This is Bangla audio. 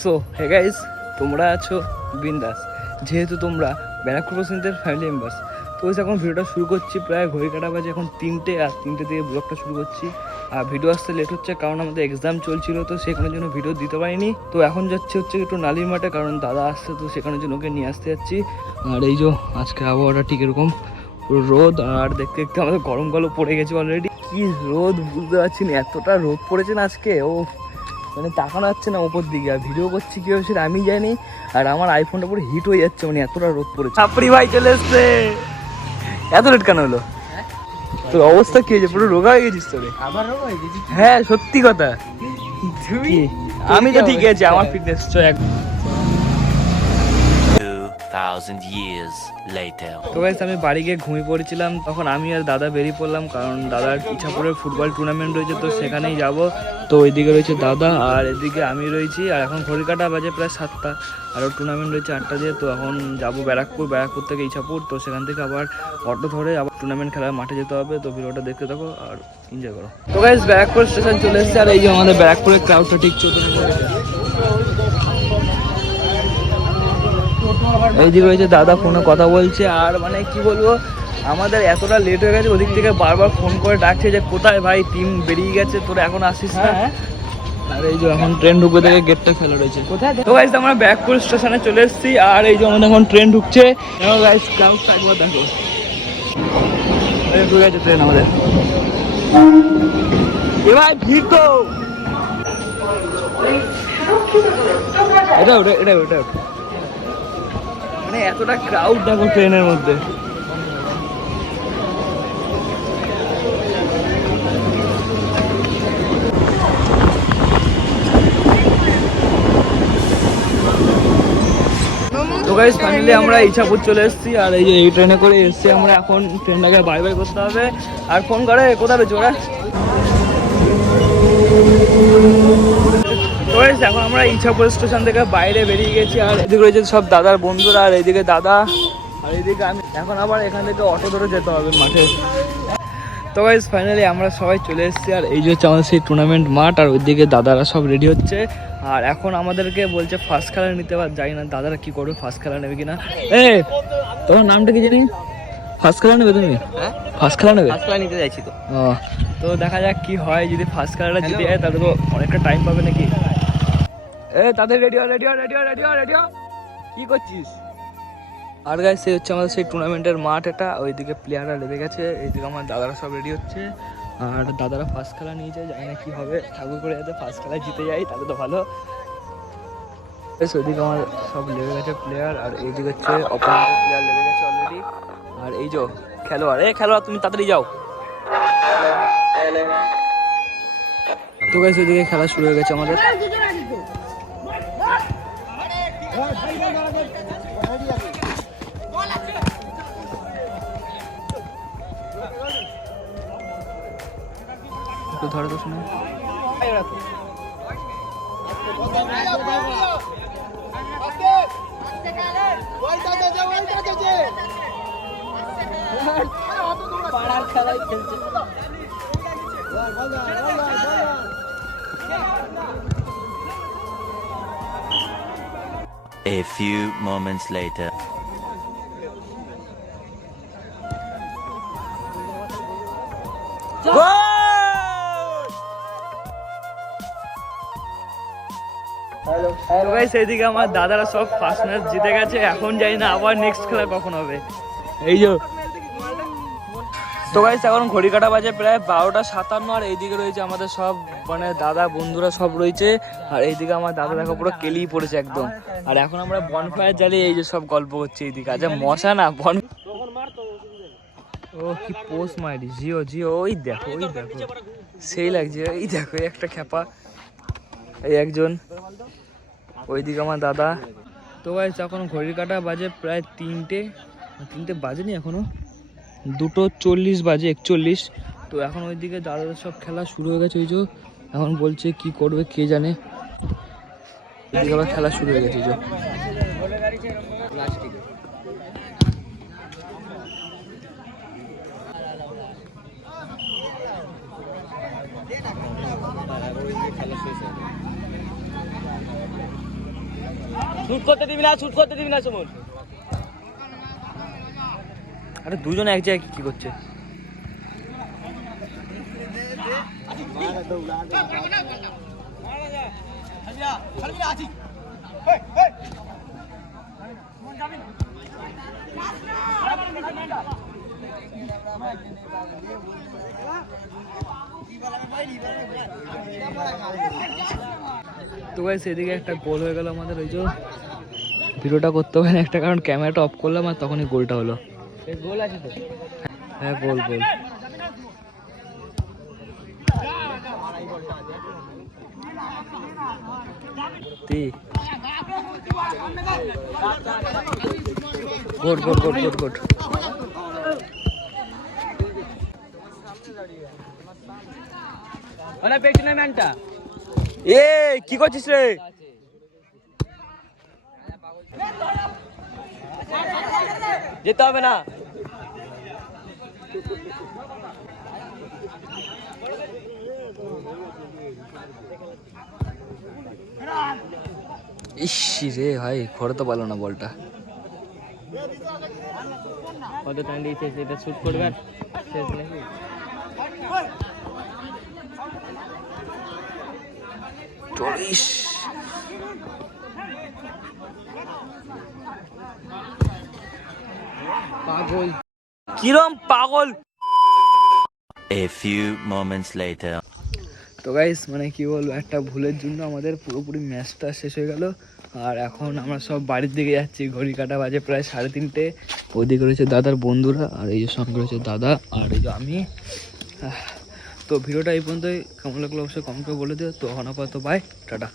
সো হে গাইস তোমরা আছো বিন্দাস। যেহেতু তোমরা ব্যারাকপুর পছন্দের ফ্যামিলি মেম্বার্স তো ওই এখন ভিডিওটা শুরু করছি, প্রায় ঘড়ি কাটা বাজে এখন তিনটে, আর তিনটে দিয়ে ব্লগটা শুরু করছি। আর ভিডিও আসতে লেট হচ্ছে কারণ আমাদের এক্সাম চলছিল, তো সেখানের জন্য ভিডিও দিতে পারিনি। তো এখন যাচ্ছে হচ্ছে একটু নালির মাঠে, কারণ দাদা আসছে, তো সেখানের জন্য ওকে নিয়ে আসতে যাচ্ছি। আর এই যে আজকে আবহাওয়াটা ঠিক এরকম রোদ, আর দেখতে দেখতে আমাদের গরম গরম পড়ে গেছে অলরেডি কি রোদ, বুঝতে পারছি না, এতটা রোদ পড়েছে না আজকে ও মানে তাকানো যাচ্ছে না ওপর দিকে। আর ভিডিও করছি কি হয়েছে সেটা আমি জানি আর আমার আইফোনটা পুরো হিট হয়ে যাচ্ছে মানে এতটা রোদ পড়েছে। ছাপড়ি ভাই চলে এসছে। এত রেট কেন হলো? তোর অবস্থা কি হয়েছে? পুরো রোগা হয়ে গেছিস তোরে। আবার রোগা হয়ে গেছিস? হ্যাঁ সত্যি কথা। তুমি আমি তো ঠিক আছে আমার ফিটনেস তো এক 2,000 years later. তো গাইস আমি বাড়ি গিয়ে ঘুমিয়ে পড়েছিলাম। তখন আমি আর দাদা বেরিয়ে পড়লাম কারণ দাদার ইচ্ছাপুরের ফুটবল টুর্নামেন্ট রয়েছে তো সেখানেই যাব। তো ওইদিকে রয়েছে দাদা আর এদিকে আমি রয়েছি আর এখন ঘড়ি কাটা বাজে প্রায় সাতটা। আর টুর্নামেন্ট রয়েছে আটটা দিয়ে তো এখন যাব ব্যারাকপুর ব্যারাকপুর থেকে ইচ্ছাপুর তো সেখান থেকে আবার অটো ধরে আবার টুর্নামেন্ট খেলার মাঠে যেতে হবে। তো ভিডিওটা দেখতে থাকো আর এনজয় করো। তো গাইস ব্যারাকপুর স্টেশন চলে এসেছে আর এই যে আমাদের ব্যারাকপুরের ক্রাউডটা ঠিক চলতে এইদিকে রয়েছে দাদা ফোনে কথা বলছে আর মানে কি বলব আমাদের এতটা লেট হয়ে গেছে ওদিক থেকে বারবার ফোন করে ডাকছে যে কোথায় ভাই? টিম বেরিয়ে গেছে তোরা এখন আসিস না? আর এই যে এখন ট্রেন ঢুকবে গেটটা ফেলা রয়েছে তো আমরা ব্যাকপুর স্টেশনে চলে এসেছি আর এই যে আমাদের এখন ট্রেন ঢুকছে। একবার দেখো। ঢুকে গেছে ট্রেন আমাদের। এ ভাই ভিড় তো। এটা ওটা এটা ওটা। মানে এতটা ক্রাউড দেখো ট্রেনের মধ্যে। আমরা ইচ্ছাপুর চলে এসেছি আর এই যে এই ট্রেনে করে এসেছি আমরা এখন। ট্রেনটাকে বাই বাই করতে হবে। আর ফোন করে কোথায় guys, এখন আমরা ইচ্ছাপুর স্টেশন থেকে বাইরে বেরিয়ে গেছি আর এদিকে রয়েছে সব দাদার বন্ধুরা আর এদিকে দাদা আর এদিকে আমি। এখন আবার এখান থেকে অটো ধরে যেতে হবে মাঠে। তো গাইজ ফাইনালি আমরা সবাই চলে এসেছি আর এই যে হচ্ছে আমাদের সেই টুর্নামেন্ট মাঠ আর ওইদিকে দাদারা সব রেডি হচ্ছে। আর এখন আমাদেরকে বলছে ফার্স্ট খেলা নিতে পার জানি না দাদারা কি করবে ফার্স্ট খেলা নেবে কিনা? এ তোমার নামটা কি জানি? ফার্স্ট খেলা নেবে তুমি? হ্যাঁ। ফার্স্ট খেলা নেবে? হাসপাতাল নিতে যাচ্ছি তো। তো দেখা যাক কি হয় যদি ফার্স্ট খেলাটা জিতে যায় তাহলে তো অনেকটা টাইম পাবে নাকি? এ, তাদের ready ready ready ready ready কি করছিস? আর গাইস সেই হচ্ছে আমাদের সেই টুর্নামেন্টের মাঠ এটা। ওইদিকে প্লেয়াররা লেগে গেছে। এইদিকে আমার দাদারা সব রেডি হচ্ছে। আর দাদারা ফার্স্ট খেলা নিয়েছে জানি না কি হবে। ঠাকুর করে যাতে ফার্স্ট খেলায় জিতে যাই তাহলে তো ভালো। বেশ, ওইদিকে আমার সব লেগে গেছে প্লেয়ার আর এইদিকে হচ্ছে অপোনেন্টের প্লেয়ার লেগে গেছে অলরেডি আর এই যে খেলোয়াড়। এ, খেলোয়াড়, তুমি তাড়াতাড়ি যাও। তো গাইস ওইদিকে খেলা শুরু হয়ে গেছে আমাদের। একটু ধরো তো শুনে। পাড়ার খেলায় খেলছে। A few moments later. এইদিকে আমার দাদারা সব ফার্স্ট ম্যাচ জিতে গেছে এখন যাই না আবার নেক্সট খেলা কখন হবে? এই যে তো গাইস এখন ঘড়ি কাটা বাজে প্রায় বারোটা সাতান্ন, আর এইদিকে রয়েছে আমাদের সব মানে দাদা, বন্ধুরা সব রয়েছে। আর এইদিকে আমার দাদা দেখো পুরো কেলিয়ে পড়েছে একদম। আর এখন আমরা বনফায়ার জ্বালিয়ে এই যে সব গল্প করছি এইদিকে। আচ্ছা মশা না বন ও, কি পোস্ট মারি। জিও জিও, ওই দেখো ওই দেখো। সেই লাগছে, এই দেখো একটা খেপা এই একজন। ওইদিকে আমার দাদা। তো গাইস এখন ঘড়ির কাটা বাজে প্রায় তিনটে। তিনটে বাজেনি এখনও। দুটো চল্লিশ বাজে, একচল্লিশ। তো এখন ওইদিকে দাদাদের সব খেলা শুরু হয়ে গেছে, ওই যে এখন বলছে কি করবে কে জানে। খেলা শুরু হয়ে গেছে ওই শুট করতে দিবি না শুট করতে দিবি না, সুমন। আরে দুজনে এক জায়গায় কি করছে? তো গাইস এদিকে একটা গোল হয়ে গেল আমাদের, ওই যে ভিডিওটা করতে হবে একটা, কারণ ক্যামেরাটা অফ করলাম আর তখনই গোলটা হলো। গোল আছে তো? হ্যাঁ গোল গোল। Good good good good good পেছনে ম্যানটা? এ কি করছিস রে? যেতে হবে না। ইস রে ভাই ঘরে তো পারল না বলটা। কত টাইম দিয়েছে? সেটা শুট করবে? আর শেষ নাকি? চল্লিশ। পাগল। কিরম পাগল? A few moments later. তো গাইস মানে কি বলব একটা ভুলের জন্য আমাদের পুরোপুরি ম্যাচটা শেষ হয়ে গেল। আর এখন আমরা সব বাড়ির দিকে যাচ্ছি ঘড়ি কাটা বাজে প্রায় সাড়ে তিনটে। ওদিকে রয়েছে দাদার বন্ধুরা আর এই যে সঙ্গে রয়েছে দাদা আর এই যে আমি। তো ভিডিওটা এই পর্যন্তই। কেমন লাগল অবশ্যই কমেন্ট করে বলে দিও। তো আপাতত বাই টাটা।